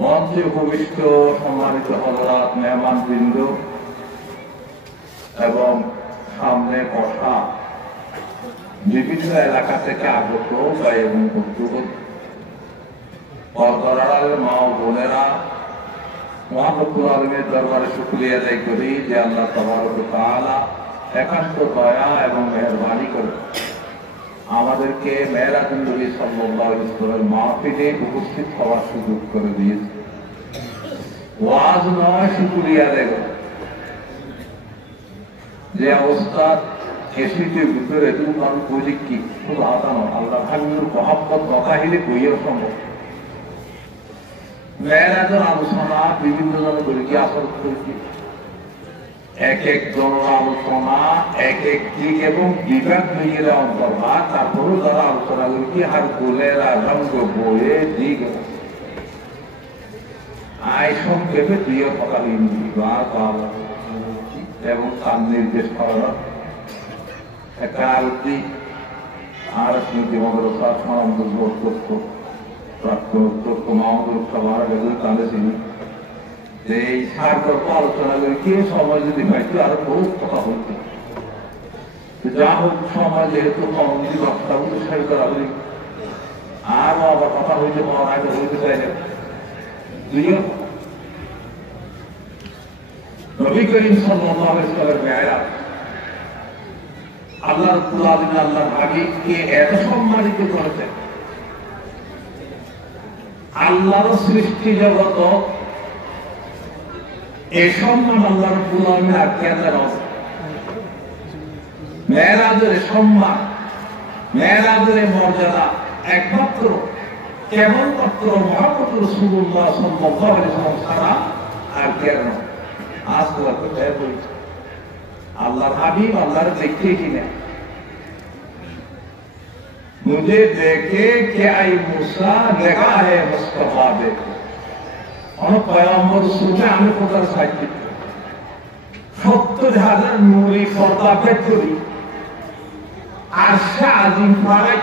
মঞ্চে উপবিষ্ট সম্মানিত হযরত মেহমানবৃন্দ এবং সামনে বসা বিভিন্ন এলাকা থেকে আগত ভাই এবং বন্ধুগণ, পর্দার মা ও বোনেরা, মহান রব্বুল আলামিনের দরবারে শুকরিয়া আদায় করি যে আল্লাহ তাবারক ওয়া তাআলা একান্ত দয়া এবং মেহেরবানি করে আমাদেরকে মেরাজুন নবী সাল্লাল্লাহু আলাইহি ওয়াসাল্লামের মাহফিলে উপস্থিত হওয়ার সুযোগ করে দিয়েছে। ওয়াজ নয়, শুকরিয়া আদায় করে যে অবস্থা এসিটির ভিতরে তুমি মানুষ বলি কি খুব আদানো আল্লাহ হাবিবের মহব্বত নকাহিলে বইয়েও সম্ভব। মেরাজের আলোচনা বিভিন্ন জনে বলি কি আসর করেছি, এক এক জনের আলোচনা এক এক দিক এবং বিভাগ মিলে অন্তর্ভাগ, তারপরেও যারা আলোচনা করি কি হার গোলের রঙ বইয়ে দিক আয় সংক্ষেপে দিয়ে সকাল এবং তার নির্দেশ করা একটা আরতি আর স্মৃতি মাদ্রাসা সমান্তর অধ্যক্ষ প্রাপ্ত অধ্যক্ষ মাহমুদুল খাবার কাঁদে ছিল যে এই সার গল্প আলোচনা করে কি সময় যদি পাইতো আরো বহু কথা হইত। যা হোক সময় যেহেতু কমিটি দশটা বছর শেষ করা বলি আর আবার কথা হইতে পাওয়ার আগে হইতে চাই না। দুইও নবী করিম সাল্লাল্লাহু আলাইহি ওয়াসাল্লামের মেরাজ আল্লাহ রাব্বুল আলামিন আল্লাহর হাবিবকে এত সম্মানিত করেছেন, আল্লাহর সৃষ্টি জগৎ এই সম্মান আল্লাহ রাব্বুল আলামিন আর কে জানে। মেরাজের সম্মান, মেরাজের মর্যাদা একমাত্র কেবলমাত্র মুহাম্মদ রাসূলুল্লাহ সাল্লাল্লাহু আলাইহি ওয়াসাল্লাম ছাড়া আর কে জানে। আজ কোথায় বলছে আল্লাহর হাবিব আল্লাহর দেখতে কিনা मुझे देखे क्या आई मूसा देखा है मुस्तफा देखो पैगम्बर सुने আমি কোথার সাহিত্য ৭০,০০০ নূরি পর্দা ভেদ করি আরশে আজিম পারে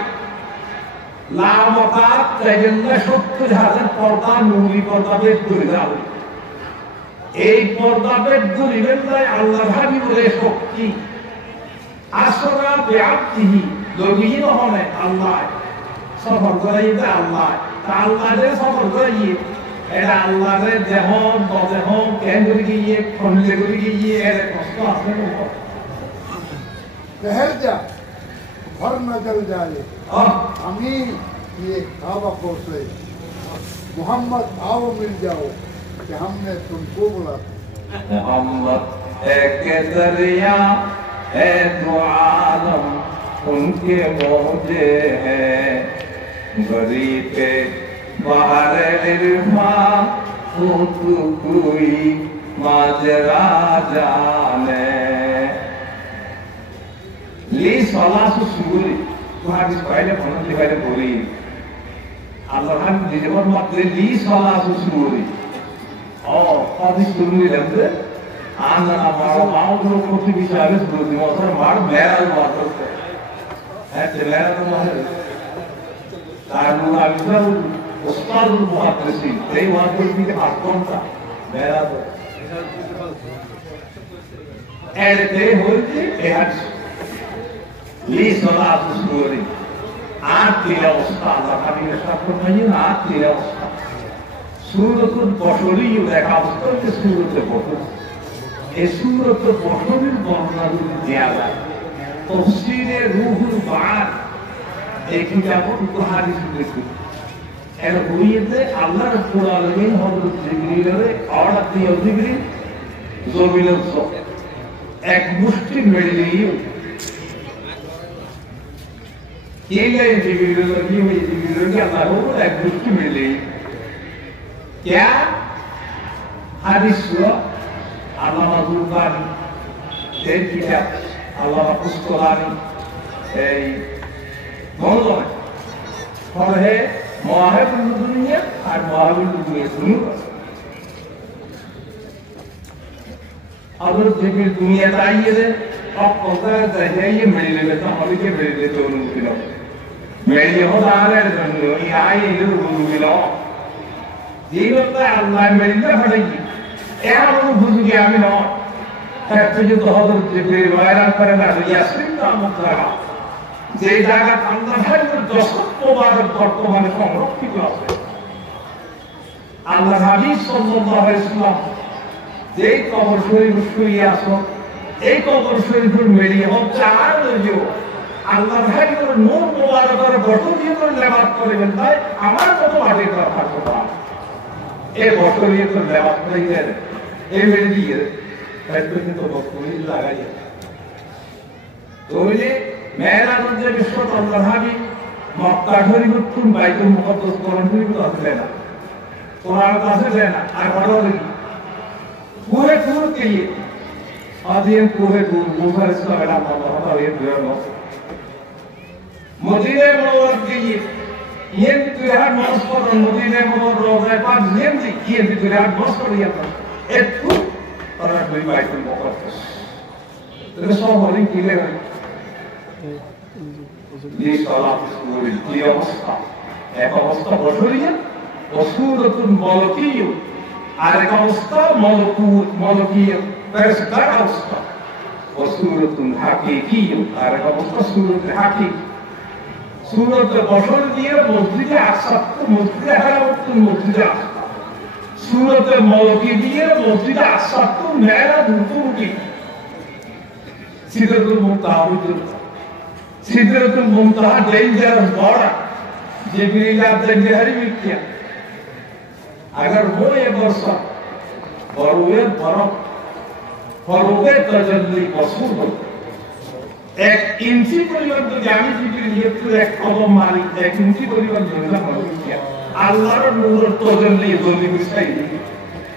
লামকাত তাইলে ৭০,০০০ পর্দা নূরি পর্দা ভেদ করে যাবে। এই পর্দা ভেদ করিবেন তাই আল্লাহর হাবিবের শক্তি আসরা বিআবদিহি জমিন হলে আল্লাহ সফর করাইতে আল্লাহ আল্লাহরে সফর করাইয়ে এরা আল্লাহরে দেহ বদেহ কেন করে গিয়ে খন্ডে করে গিয়ে এর কষ্ট আছে না ठहर जा घर न जल जाए আমি ये काबा को से मोहम्मद आओ मिल जाओ कि हमने तुमको बुला मोहम्मद एक दरिया है दो आलम उनके मौजे हैं गरीब पे बाहर इरफा तू कोई माजरा जाने ली सलासु सुगुरी तुम्हारी पहले पढ़ने पहले बोली अल्लाह हम जीवन मतलब ली सलासु सुगुरी और काफी सुगुरी लगते आना हमारा माँ को कोई विचार सुगुरी मतलब मार मेरा बात है चलेगा तो मारे तारू अक्सर उस्ताद मुहद्दिसीन कई बातों की बात कौन था मेरा तो ऐसे होती है ली सलात सुगुरी आठ तिला उस्ताद अभी ऐसा कुछ नहीं ना आठ तिला उस्ताद सूरत बशरी देखा उसको कि सूरत बशर ये सूरत बशरी वर्णना दिया है तफसीरे रूहुल बार एक किताब बुखारी से लिखी এর বইতে আল্লাহ রাব্বুল আলামিন হযরত জিবরিলের অর্ডার দিয়ে জিবরিল জমিনের সব এক মুষ্টি মেড়িয়ে ये जिबरील की हुई जिबरील के अल्लाह को एक मुष्टि मिली क्या हदीस हुआ अल्लाह मज़ूबानी तेज किताब अल्लाह पुस्तकानी এই মৌলমে ফল है মওয়াহিবুল দুনিয়া আর মওয়াহিবুল দুনিয়া শুনুন अगर जिबरील दुनिया आइए रे अब पता है ये मिलने में तो हम के मिलने तो उनको मिले हो आ रहे हैं ये आए ये उनको मिलो জীবনটা আল্লাহ মেরিলে ফাটাই এমন বুঝি আমি নয় তো হজরত জিবরিল ওয়ারান করে না ইয়াসরিন নামক জায়গা যে জায়গা আল্লাহ হাবিবের দশম মোবারক বর্তমানে সংরক্ষিত আছে আল্লাহ হাবিব সাল্লাল্লাহু আলাইহি ওয়াসাল্লাম যেই কবর শরীফ শুয়ে আসো এই কবর শরীফের মেরিয়ে হোক চার নজিও আল্লাহ হাবিবের নূর মোবারকের বটন দিয়ে করে লেবাত করবেন তাই আমার কত মাটির কথা থাকতে পারে এই বটন দিয়ে করে লেবাত করে এই মেরে দিয়ে কিন্তু বটন লাগাই তাহলে মেরাজের যে বিশ্বত আল্লাহ হাবিব মক্কা শরীফের কোন বাইতুল মুকদ্দাস কোরআন শরীফ আছে না কোরআন আছে না আর বড় पूरे दूर के लिए आदियन पूरे दूर मूसा इसका बड़ा मामला ये दुआ लो मदीने मुनव्वर के लिए ये दुआ मौज पर मदीने मुनव्वर रोज़े पाक ये दुआ मौज पर ये था एक तो और कोई बाइबल मुकद्दस तो सब होली की ले ये साला पूरी ये अवस्था एक अवस्था बदलिए वसूरतुल मलकिय्य আর এক অবস্থা মলকীয় ফেরেশতার অবস্থা ও সূরাতুন হাকিকিয়্য আর এক অবস্থা সূরাত হাকিক সূরাত বশর দিয়ে মসজিদে আকসা মসজিদে হারামত মসজিদে আকসা সূরাত মলকি দিয়ে মসজিদে আকসা তো মেরাজ হুকুকি সিদরাতুল মুনতাহা ডেঞ্জারাস বর্ডার জিবরিল আদে হরিমি কিয়া अगर वो ये वर्षा फरूबे तजल्ली मसूद हो एक इंची परिवार तो जामी जी के लिए तो एक कदम मारी एक इंची परिवार जोड़ा मसूद किया अल्लाह रो नूर तजल्ली जोली बिसाई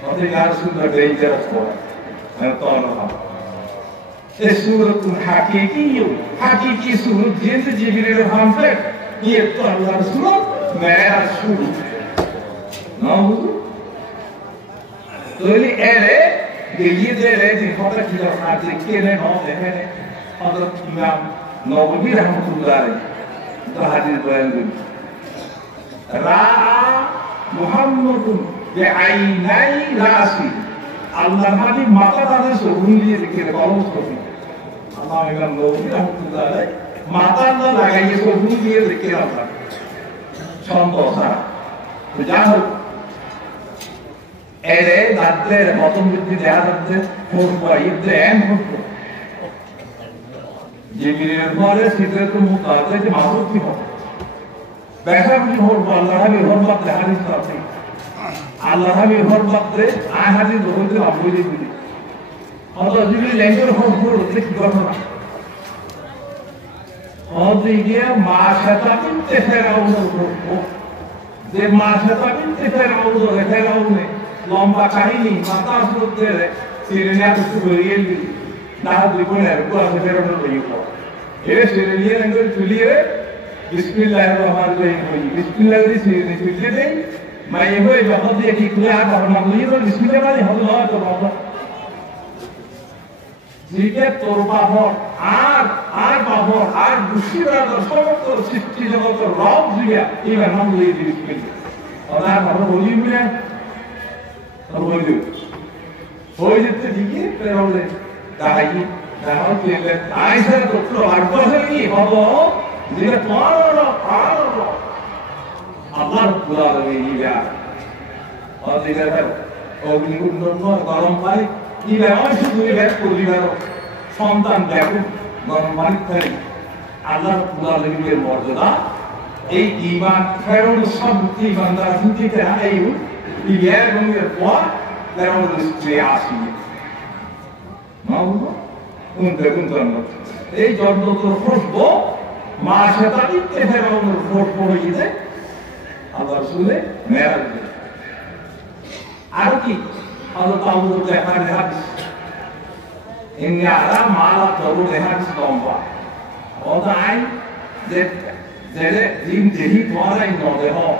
और यार सुंदर डेंजरस हो मैं तो ना ये सूरत हकीकी सूरत जिंद जिब्रील हम पे ये तो अल्लाह सूरत मेरा सूरत No, Luli ere, giyidere di hoda kilometre kene no dehene, hoda imam Nawawi rahmatullah tahadir bayan. Ra'a Muhammadun bi'ainai rasi. Allah nabi mata dane sohun diye dikhe kolom sohun. Allah imam Nawawi rahmatullah mata na lagaiye sohun diye dikhe Allah. Chondosa. Jahar এরে দাঁতের মতন বৃদ্ধি দেয়া যাচ্ছে জিবরিলের পরে সিদরাতুল মুনতাহা যে মাহবুব কি হবে বেশা কি হবে আল্লাহ হাবিব হরমত হাদিস আছে আল্লাহ হাবিব হরমত রে আয় হাদিস হইতে আবুলি দিলি অত জিবরিল লেঙ্গর হরমত হতে কি কথা না ওদিকে মা শাতাবিন তেফেরাউনের যে মা শাতাবিন তেফেরাউনে লম্বা কাহিনী মাথা শুনতে সিরিয়া কিছু বেরিয়ে না জীবনে এরকম আছে ফেরানো লইব এর সিরিয়া এঙ্গল চুলিয়ে বিসমিল্লাহির রহমানির রহিম বিসমিল্লাহির সিরিয়া চুলিয়ে দেই মাই হই যখন দিয়ে কি করে আর ভাবনা লইব বিসমিল্লাহ মানে হবে হয় তো বাবা জিকে তোর বাবা আর বাবা আর দুশিরা সমস্ত সৃষ্টি জগৎ রব দিয়া এই নাম লইয়ে বিসমিল্লাহ ওরা ভালো বলি বলে হয়ে যেতে দিকে পেরোলে তাই আইসা তো আর কথা কি হবো যে আল্লাহ পুরা ইয়া অধিকার অগ্নিকুণ্ড গরম পানি কি ব্যবহার শুধু পরিবার সন্তান দেখো গরম পানি খাই আল্লাহ পুরা লেগের মর্যাদা এই ঈমান ফেরত সব ঈমানদার চিন্তিতে এই il y a donc quoi dans le création non un pregunto এই যত ফুটবো মা সেটা দিতে ফেরানোর ফুট পড়ে গেছে আল্লাহ রাসূলে মেরাজ আর কি আল্লাহ তাআলা দেখার হাদিস ইন্নি আরা মালা তরু হাদিস লম্বা ওদাই যে দিন যেই পড়াই নদে হয়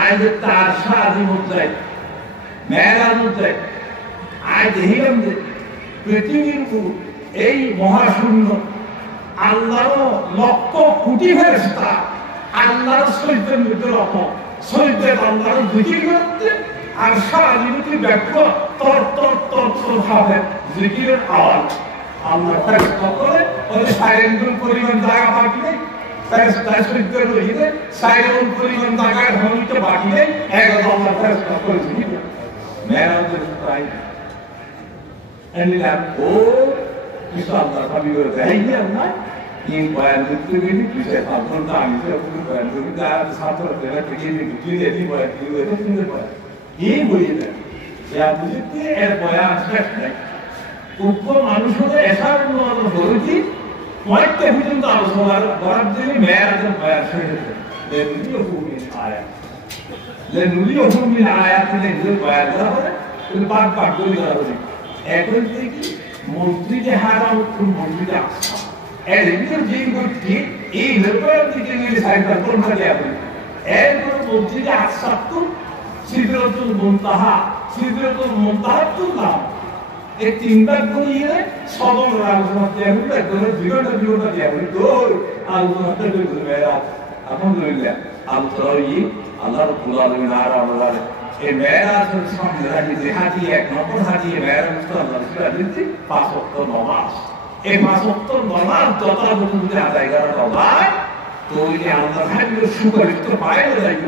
আজ তার সাজি মধ্যে মেরাজ মধ্যে আজ দেখিলাম যে পৃথিবীর এই মহাশূন্য আল্লাহর লক্ষ কোটি ফেরেশতা আল্লাহর সৈন্যের ভিতরে শরীরে আল্লাহর জিকির করতে আর সারা জীবনকে ব্যক্ত তর তর তর তর ভাবে জিকিরের আওয়াজ আল্লাহ তার সকলে ওই সাইলেন্টের পরিমাণ জায়গা বাকি নেই তার শরীরের রহিতে সাইলেন্ট পরিমাণ জায়গার ভূমিকা বাকি নেই একদম আল্লাহ তার সকলে জিকির মেরাজের প্রায় এনিলাম ও কিছু আল্লাহ ভাবি করে দেয় না in বয়ান করতে গেলে বিষয় সাধারণ আমি বয়ান করি তার ছাত্ররা থেকে তুই এটি বয়ান কি হয়ে শুনতে পারে এই বইয়ে দেয় যা বুঝতে এর বয়ান শেষ নাই উপ মানুষ হলে এসার অনুমোদন করেছি কয়েকটা পর্যন্ত আলোচনার করার জন্য মেয়েরাজের বয়ান শেষ হয়েছে লেনুলিও হুমিন আয়াত লেনুলিও হুমিন আয়াত লেনুলিও বয়ান করা হবে কিন্তু পাঠ করে করা হবে এখন থেকে মন্ত্রীকে হারাও মন্ত্রীকে আসা এর ভিতর যে গোষ্ঠী এই লেপার দিকে নিয়ে সাইডটা কোনটা দেওয়া হবে এর কোনো মন্ত্রীকে আসাত্ত সিদ্ধাতুল মুনতাহা সিদ্ধাতুল মুনতাহাতুল নাম এই তিনবার গুণিয়ে সদম আলোচনা দেওয়া হবে একদম দুইটা দেওয়া হবে তোর আলোচনাটা করে মেয়েরা আলহামদুলিল্লাহ আলোচনা আল্লাহ রাব্বুল আলামিন আর আমাদের এই মেয়েরাজের সামনে রাখি যে হাতি এক নম্বর হাতি মেয়েরা মুস্তাল্লাহ দিচ্ছি 5 ওয়াক্ত নামাজ এই 5 ওয়াক্ত নামাজ যথাযথভাবে আদায় করা হয় তো ওই যে আল্লাহ হাবিবের সুপারিশ তো পায় না যাইব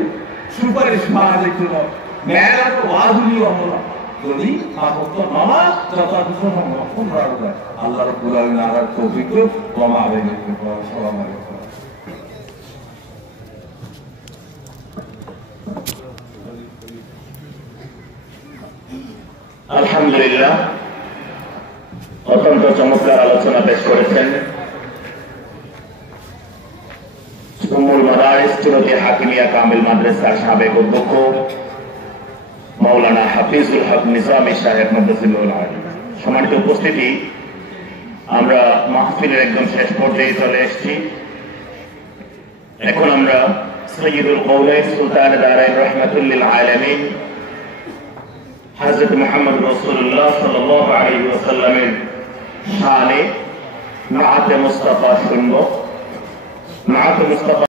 সুপারিশ পাওয়া যাইত না মেয়েরা তো ওয়াজুলি আমরা যদি 5 ওয়াক্ত নামাজ যথাযথভাবে রক্ষণ করা যায় আল্লাহ রাব্বুল আলামিন আর তৌফিক ওয়া আলাইকুম আসসালামু আলাইকুম আলহামদুলিল্লাহ অত্যন্ত চমৎকার আলোচনা পেশ করেছেন উম্মুল মাদারিস চুরতি হাকিমিয়া কামিল মাদ্রাসার সাবেক অধ্যক্ষ মাওলানা হাফিজুল হক নিজামী সাহেব মাদ্রাসুল আলী। সম্মানিত উপস্থিতি, আমরা মাহফিলের একদম শেষ পর্যায়ে চলে এসেছি। এখন আমরা সৈয়দুল কওলাইন সুলতান দারাইন রাহমাতুল লিল আলামিন হযরত মুহাম্মদ রাসূলুল্লাহ সাল্লাল্লাহু আলাইহি ওয়াসাল্লামের শানে নাআতে মুস্তাফা শুনব। নাআতে মুস্তাফা